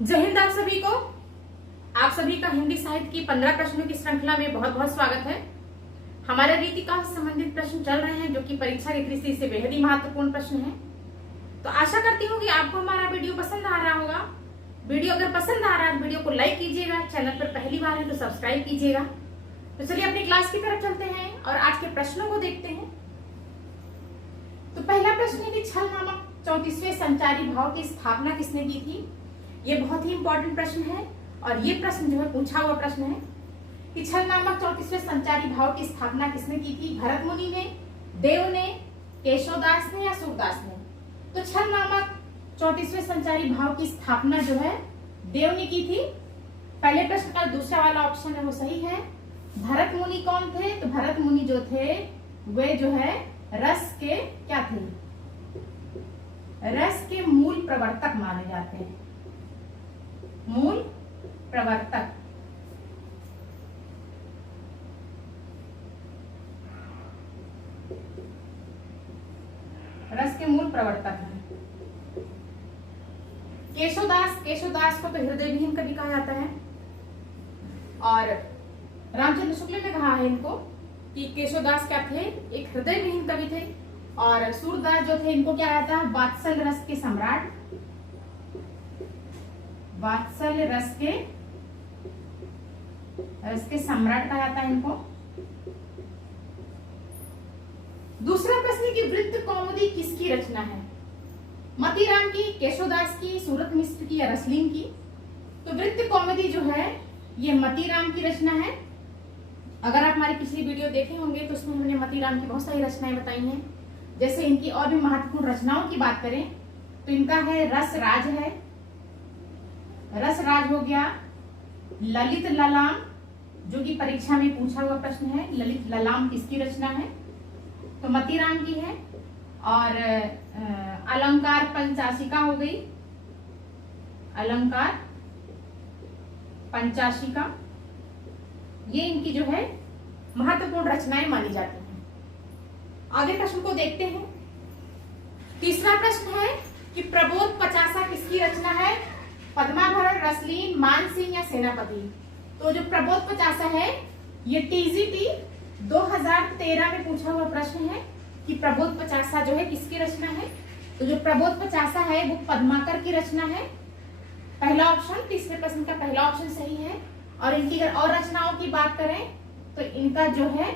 जय हिंद आप सभी को। आप सभी का हिंदी साहित्य की 15 प्रश्नों की श्रृंखला में बहुत बहुत स्वागत है। हमारे रीतिकाल से संबंधित प्रश्न चल रहे हैं जो कि परीक्षा की दृष्टि से बेहद ही महत्वपूर्ण प्रश्न है। तो आशा करती हूँ कि आपको हमारा वीडियो पसंद आ रहा होगा। वीडियो अगर पसंद आ रहा है तो वीडियो को लाइक कीजिएगा, चैनल पर पहली बार है तो सब्सक्राइब कीजिएगा। तो चलिए अपनी क्लास की तरफ चलते हैं और आज के प्रश्नों को देखते हैं। तो पहला प्रश्न है कि छल नामक 34वें संचारी भाव की स्थापना किसने की थी। ये बहुत ही इंपॉर्टेंट प्रश्न है और ये प्रश्न जो है पूछा हुआ प्रश्न है कि छल नामक 34वें संचारी भाव की स्थापना किसने की थी। भरत मुनि ने, देव ने, केशवदास ने या सूरदास ने। तो छल नामक 34वें संचारी भाव की स्थापना जो है देव ने की थी। पहले प्रश्न का दूसरा वाला ऑप्शन है वो सही है। भरत मुनि कौन थे? तो भरत मुनि जो थे वे जो है रस के क्या थे? रस के मूल प्रवर्तक माने जाते हैं। मूल प्रवर्तक। रस के मूल प्रवर्तक हैं। केशवदास को तो हृदय विहीन कवि कहा जाता है और रामचंद्र शुक्ल ने कहा है इनको कि केशवदास क्या थे? एक हृदय विहीन कवि थे। और सूरदास जो थे इनको क्या कहता है? वात्सल्य रस के सम्राट। वात्सल्य रस के सम्राट कहा जाता है इनको। दूसरा प्रश्न की वृत्त कौमुदी किसकी रचना है? मतीराम की, केशवदास की, सूरत मिश्र की या रसलीन की। तो वृत्त कौमुदी जो है ये मतीराम की रचना है। अगर आप हमारी पिछली वीडियो देखे होंगे तो उसमें हमने मतीराम की बहुत सारी रचनाएं बताई हैं। जैसे इनकी और भी महत्वपूर्ण रचनाओं की बात करें तो इनका है रस राज है, रस राज हो गया। ललित ललाम जो कि परीक्षा में पूछा हुआ प्रश्न है, ललित ललाम किसकी रचना है? तो मतीराम की है। और अलंकार पंचाशिका हो गई, अलंकार पंचाशिका। ये इनकी जो है महत्वपूर्ण रचनाएं मानी जाती हैं। आगे प्रश्न को देखते हैं। तीसरा प्रश्न है कि प्रबोध पचासा किसकी रचना है? पद्माभरण, रसलीन, मानसिंह या सेनापति। तो जो प्रबोध पचासा है ये टीजीटी 2013 में पूछा हुआ प्रश्न है कि प्रबोध पचासा जो है किसकी रचना है। तो जो प्रबोध पचासा है वो पद्माकर की रचना है। पहला ऑप्शन, तीसरे प्रश्न का पहला ऑप्शन सही है। और इनकी अगर और रचनाओं की बात करें तो इनका जो है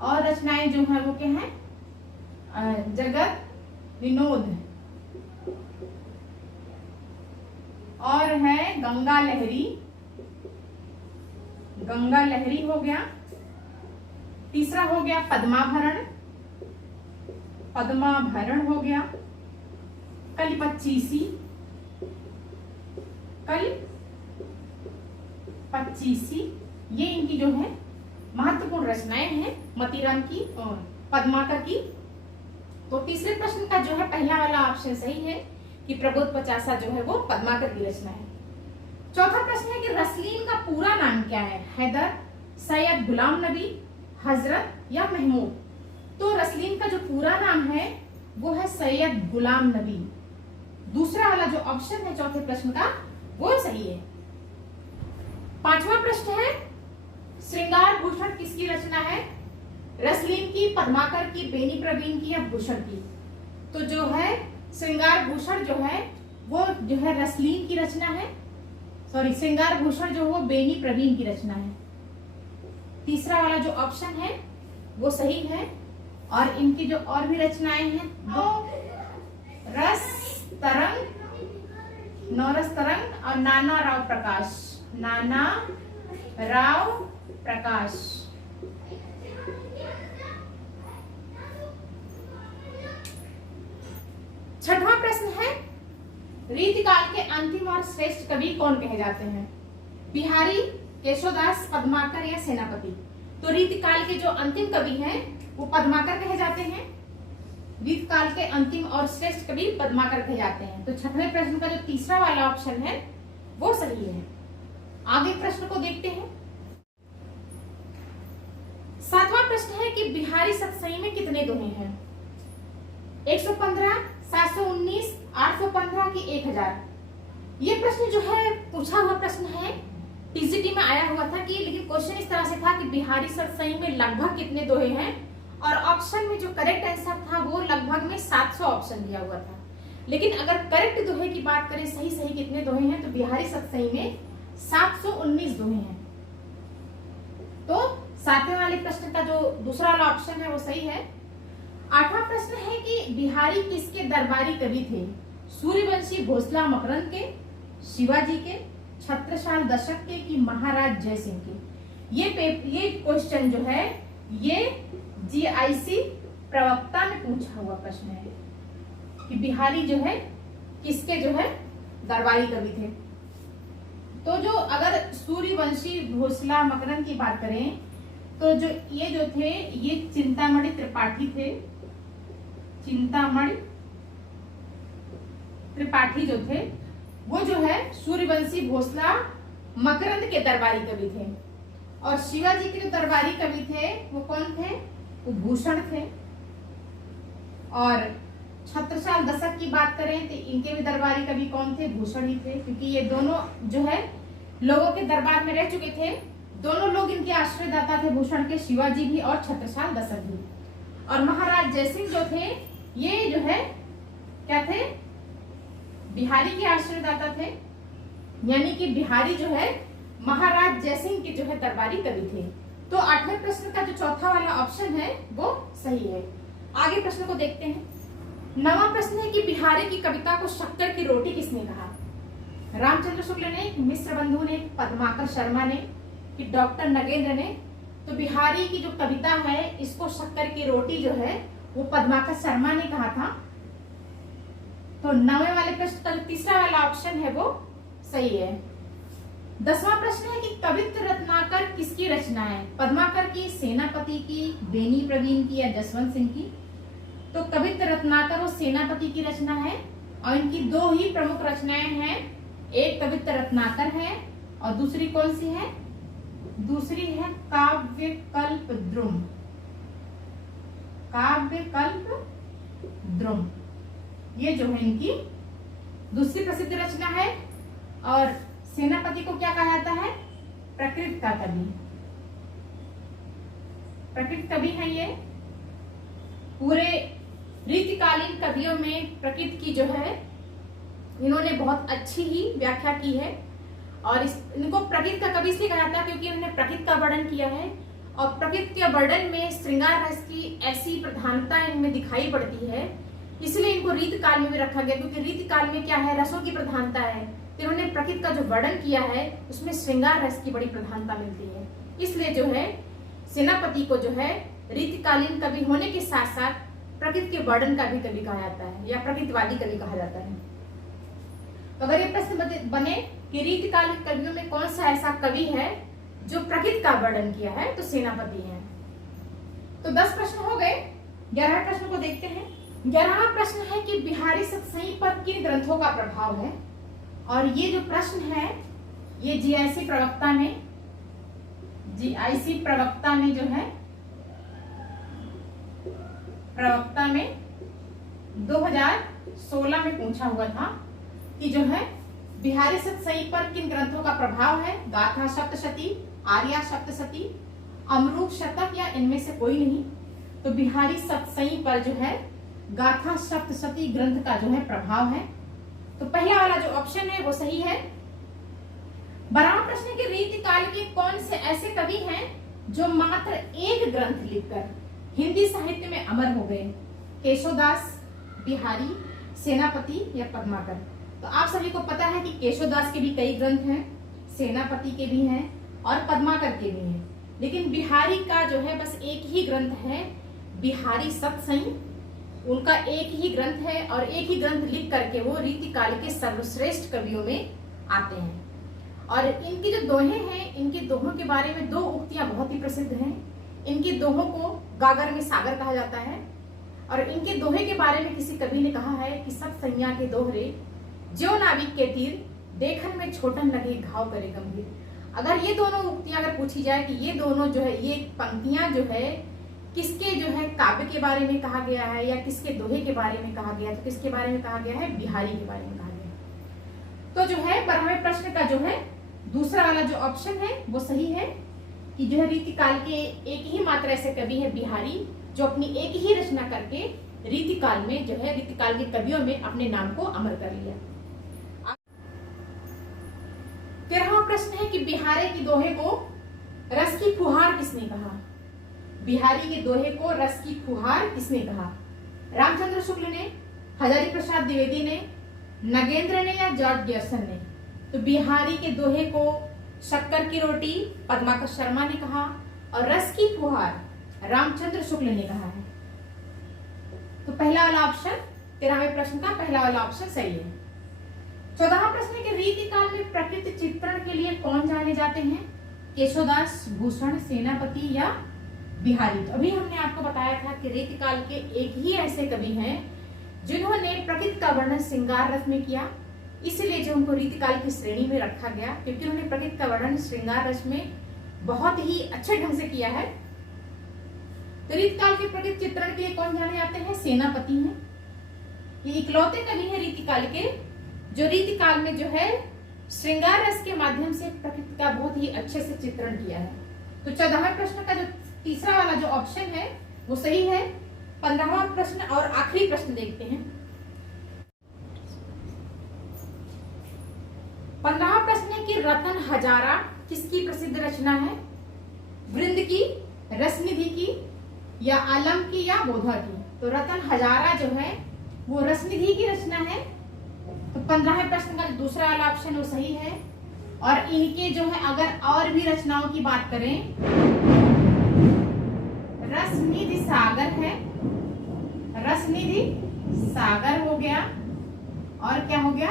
और रचनाएं जो है वो क्या है? जगत विनोद और है गंगा लहरी। गंगा लहरी हो गया। तीसरा हो गया पद्माभरण, पद्माभरण हो गया। कल 25, कल 25 ये इनकी जो है महत्वपूर्ण रचनाएं हैं मतीराम की और पद्माकर की। तो तीसरे प्रश्न का जो है पहला वाला ऑप्शन सही है कि प्रबोध पचासा जो है वो पद्माकर की रचना है। चौथा प्रश्न है कि रसलीन का पूरा नाम क्या है? हैदर, सैयद गुलाम नबी, हजरत या महमूद। तो रसलीन का जो पूरा नाम है वो है सैयद गुलाम नबी। दूसरा वाला जो ऑप्शन है चौथे प्रश्न का वो सही है। पांचवा प्रश्न है श्रृंगार भूषण किसकी रचना है? रसलीन की, पद्माकर की, बेनी प्रवीण की या भूषण की। तो जो है श्रृंगार भूषण जो है वो जो है रसलीन की रचना है। सॉरी, श्रृंगार भूषण जो वो बेनी प्रवीण की रचना है। तीसरा वाला जो ऑप्शन है वो सही है। और इनकी जो और भी रचनाएं हैं वो रस तरंग, नौरस तरंग और नाना राव प्रकाश, नाना राव प्रकाश। छठवां प्रश्न है रीतिकाल के अंतिम और श्रेष्ठ कवि कौन कहे जाते हैं? बिहारी, केशवदास, पद्माकर या सेनापति। तो रीतिकाल के जो अंतिम कवि हैं वो पद्माकर कहे जाते हैं। रीतिकाल के अंतिम और श्रेष्ठ कवि पद्माकर कहे जाते हैं। तो छठवें प्रश्न का जो तीसरा वाला ऑप्शन है वो सही है। आगे प्रश्न को देखते हैं। सातवां प्रश्न है कि बिहारी सतसई में कितने दोहे हैं? 115, 719, 815 की 1000। ये प्रश्न जो है पूछा हुआ प्रश्न है, टीजीटी में आया हुआ था कि, लेकिन क्वेश्चन इस तरह से था कि बिहारी सतसई में लगभग कितने दोहे हैं, और ऑप्शन में जो करेक्ट आंसर था वो लगभग में 700 ऑप्शन दिया हुआ था। लेकिन अगर करेक्ट दोहे की बात करें, सही सही कितने दोहे हैं, तो बिहारी सतसई में 719 दोहे हैं। तो 7वें वाले प्रश्न का जो दूसरा वाला ऑप्शन है वो सही है। 8वां प्रश्न है कि बिहारी किसके दरबारी कवि थे? सूर्यवंशी भोसला मकरंद के, शिवाजी के, छत्रसाल दशक के, कि महाराज जयसिंह के? ये क्वेश्चन जो है ये जीआईसी प्रवक्ता में पूछा हुआ प्रश्न है कि बिहारी जो है किसके जो है दरबारी कवि थे। तो जो अगर सूर्यवंशी भोसला मकरंद की बात करें तो जो थे ये चिंतामणि त्रिपाठी थे। चिंतामणि त्रिपाठी जो थे वो जो है सूर्यवंशी भोसला मकरंद के दरबारी कवि थे। और शिवाजी के जो दरबारी कवि थे वो कौन थे? वो भूषण थे। और छत्रसाल दशक की बात करें तो इनके भी दरबारी कवि कौन थे? भूषण ही थे, क्योंकि ये दोनों जो है लोगों के दरबार में रह चुके थे। दोनों लोग इनके आश्रयदाता थे, भूषण के, शिवाजी भी और छत्रसाल दशक भी। और महाराज जयसिंह जो थे ये जो है क्या थे? बिहारी के आश्रयदाता थे, यानी कि बिहारी जो है महाराज जयसिंह के जो है दरबारी कवि थे। तो 8वें प्रश्न का जो चौथा वाला ऑप्शन है वो सही है। आगे प्रश्न को देखते हैं। 9वां प्रश्न है कि बिहारी की कविता को शक्कर की रोटी किसने कहा? रामचंद्र शुक्ल ने, मिश्र बंधु ने, पद्माकर शर्मा ने, कि डॉक्टर नगेंद्र ने? तो बिहारी की जो कविता है इसको शक्कर की रोटी जो है वो पद्माकर शर्मा ने कहा था। तो 9वें वाले प्रश्न का जो तीसरा वाला ऑप्शन है वो सही है। 10वां प्रश्न है कि कवित्व रत्नाकर किसकी रचना है? पद्माकर की, सेनापति की, बेनी प्रवीण की, या जसवंत सिंह की? तो कवित्व रत्नाकर वो सेनापति की रचना है, और इनकी 2 ही प्रमुख रचनाएं हैं। एक कवित्व रत्नाकर है और दूसरी कौन सी है? दूसरी है काव्य कल्प द्रुम। काव्य कल्प द्रुम ये जो है इनकी दूसरी प्रसिद्ध रचना है। और सेनापति को क्या कहा जाता है? प्रकृत का कवि। प्रकृत कवि है ये। पूरे रीतिकालीन कवियों में प्रकृत की जो है इन्होंने बहुत अच्छी ही व्याख्या की है। और इनको प्रकृत का कवि इसलिए कहा जाता है क्योंकि इन्होंने प्रकृत का वर्णन किया है, और प्रकृत के वर्णन में श्रृंगार रस की ऐसी प्रधानता इनमें दिखाई पड़ती है, इसलिए इनको रीतकाल में भी रखा गया, क्योंकि रीतकाल में क्या है? रसों की प्रधानता है। तो इन्होंने प्रकृत का जो वर्णन किया है उसमें श्रृंगार रस की बड़ी प्रधानता मिलती है, इसलिए जो है सेनापति को जो है रीतिकालीन कवि होने के साथ साथ प्रकृत के वर्णन का भी कवि कहा जाता है, या प्रकृतवादी कवि कहा जाता है। तो अगर ये प्रश्न बने कि रीतिकालीन कवियों में कौन सा ऐसा कवि है जो प्रकृत का वर्णन किया है, तो सेनापति है। तो 10 प्रश्न हो गए। 11वें प्रश्न को देखते हैं। 11वां प्रश्न है कि बिहारी सतसई पर किन ग्रंथों का प्रभाव है? और ये जो प्रश्न है ये जीआईसी प्रवक्ता में जो है प्रवक्ता में 2016 में पूछा हुआ था कि जो है बिहारी सतसई पर किन ग्रंथों का प्रभाव है? गाथा सप्तशती, आर्या सप्तशती, अमरूप शतक, या इनमें से कोई नहीं? तो बिहारी सतसई पर जो है गाथा सप्तशती ग्रंथ का जो है प्रभाव है। तो पहला वाला जो ऑप्शन है वो सही है। 12वां प्रश्न के रीतिकाल के कौन से ऐसे कवि हैं जो मात्र एक ग्रंथ लिखकर हिंदी साहित्य में अमर हो गए? केशवदास, बिहारी, सेनापति, या पद्माकर? तो आप सभी को पता है कि केशवदास के भी कई ग्रंथ हैं, सेनापति के भी हैं और पद्माकर के भी हैं, लेकिन बिहारी का जो है बस एक ही ग्रंथ है, बिहारी सतसई। उनका एक ही ग्रंथ है और एक ही ग्रंथ लिख करके वो रीतिकाल के सर्वश्रेष्ठ कवियों में आते हैं। और इनकी जो दोहे हैं, इनके दोहों के बारे में 2 उक्तियां बहुत ही प्रसिद्ध हैं। इनके दोहों को गागर में सागर कहा जाता है, और इनके दोहे के बारे में किसी कवि ने कहा है कि सतसैया के दोहरे ज्यो नाविक के तीर, देखन में छोटन लगे घाव करे गंभीर। अगर ये दोनों उक्तियां अगर पूछी जाए कि ये दोनों जो है, ये पंक्तियां जो है किसके जो है काव्य के बारे में कहा गया है या किसके दोहे के बारे में कहा गया, तो किसके बारे में कहा गया है? बिहारी के बारे में कहा गया। तो जो है 12वें प्रश्न का जो है दूसरा वाला जो ऑप्शन है वो सही है कि जो है रीतिकाल के एक ही मात्र ऐसे कवि है बिहारी जो अपनी एक ही रचना करके रीतिकाल में जो है रीतिकाल के कवियों में अपने नाम को अमर कर लिया। 13वां प्रश्न है कि बिहारी के दोहे को रस की फुहार किसने कहा? बिहारी के दोहे को रस की फुहार किसने कहा? रामचंद्र शुक्ल ने, हजारी प्रसाद द्विवेदी ने, नगेंद्र ने या जॉर्ज गियर्सन ने? तो बिहारी के दोहे को शक्कर की रोटी पद्माकर शर्मा ने कहा और रस की फुहार रामचंद्र शुक्ल ने कहा है। तो पहला वाला ऑप्शन 13वें प्रश्न का पहला वाला ऑप्शन सही है। 14वां प्रश्न है कि रीतिकाल में प्रकृति चित्रण के लिए कौन जाने जाते हैं? केशवदास, भूषण, सेनापति या बिहारी? तो अभी हमने आपको बताया था कि रीतिकाल के एक ही ऐसे कवि हैं जिन्होंने प्रकृति का वर्णन श्रृंगार रस में किया, इसलिए जो उनको रीतिकाल की श्रेणी में रखा गया क्योंकि उन्होंने प्रकृति का वर्णन श्रृंगार रस में बहुत ही अच्छे ढंग से किया है। तो रीतिकाल के प्रकृति चित्रण के लिए कौन जाने जाते हैं? सेनापति हैं। ये इकलौते कवि हैं रीतिकाल के जो रीतिकाल में जो है श्रृंगार रस के माध्यम से प्रकृति का बहुत ही अच्छे से चित्रण किया है। तो 14वें प्रश्न का जो तीसरा वाला जो ऑप्शन है वो सही है। 15वां प्रश्न और आखिरी प्रश्न देखते हैं। 15वां प्रश्न है कि रतन हजारा किसकी प्रसिद्ध रचना है? वृंद की, रसनिधि की या आलम की या बोधा की? तो रतन हजारा जो है वो रसनिधि की रचना है। तो 15वें प्रश्न का दूसरा वाला ऑप्शन वो सही है। और इनके जो है अगर और भी रचनाओं की बात करें, रसनिधि सागर है, रसनिधि सागर हो गया और क्या हो गया?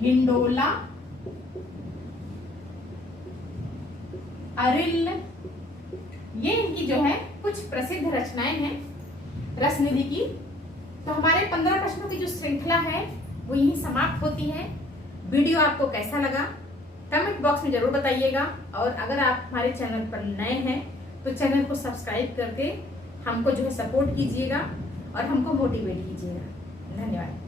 हिंडोला, अरिल, ये इनकी जो है कुछ प्रसिद्ध रचनाएं हैं रसनिधि की। तो हमारे 15 प्रश्नों की जो श्रृंखला है वो यहीं समाप्त होती है। वीडियो आपको कैसा लगा कमेंट बॉक्स में जरूर बताइएगा और अगर आप हमारे चैनल पर नए हैं तो चैनल को सब्सक्राइब करके हमको जो है सपोर्ट कीजिएगा और हमको मोटिवेट कीजिएगा। धन्यवाद।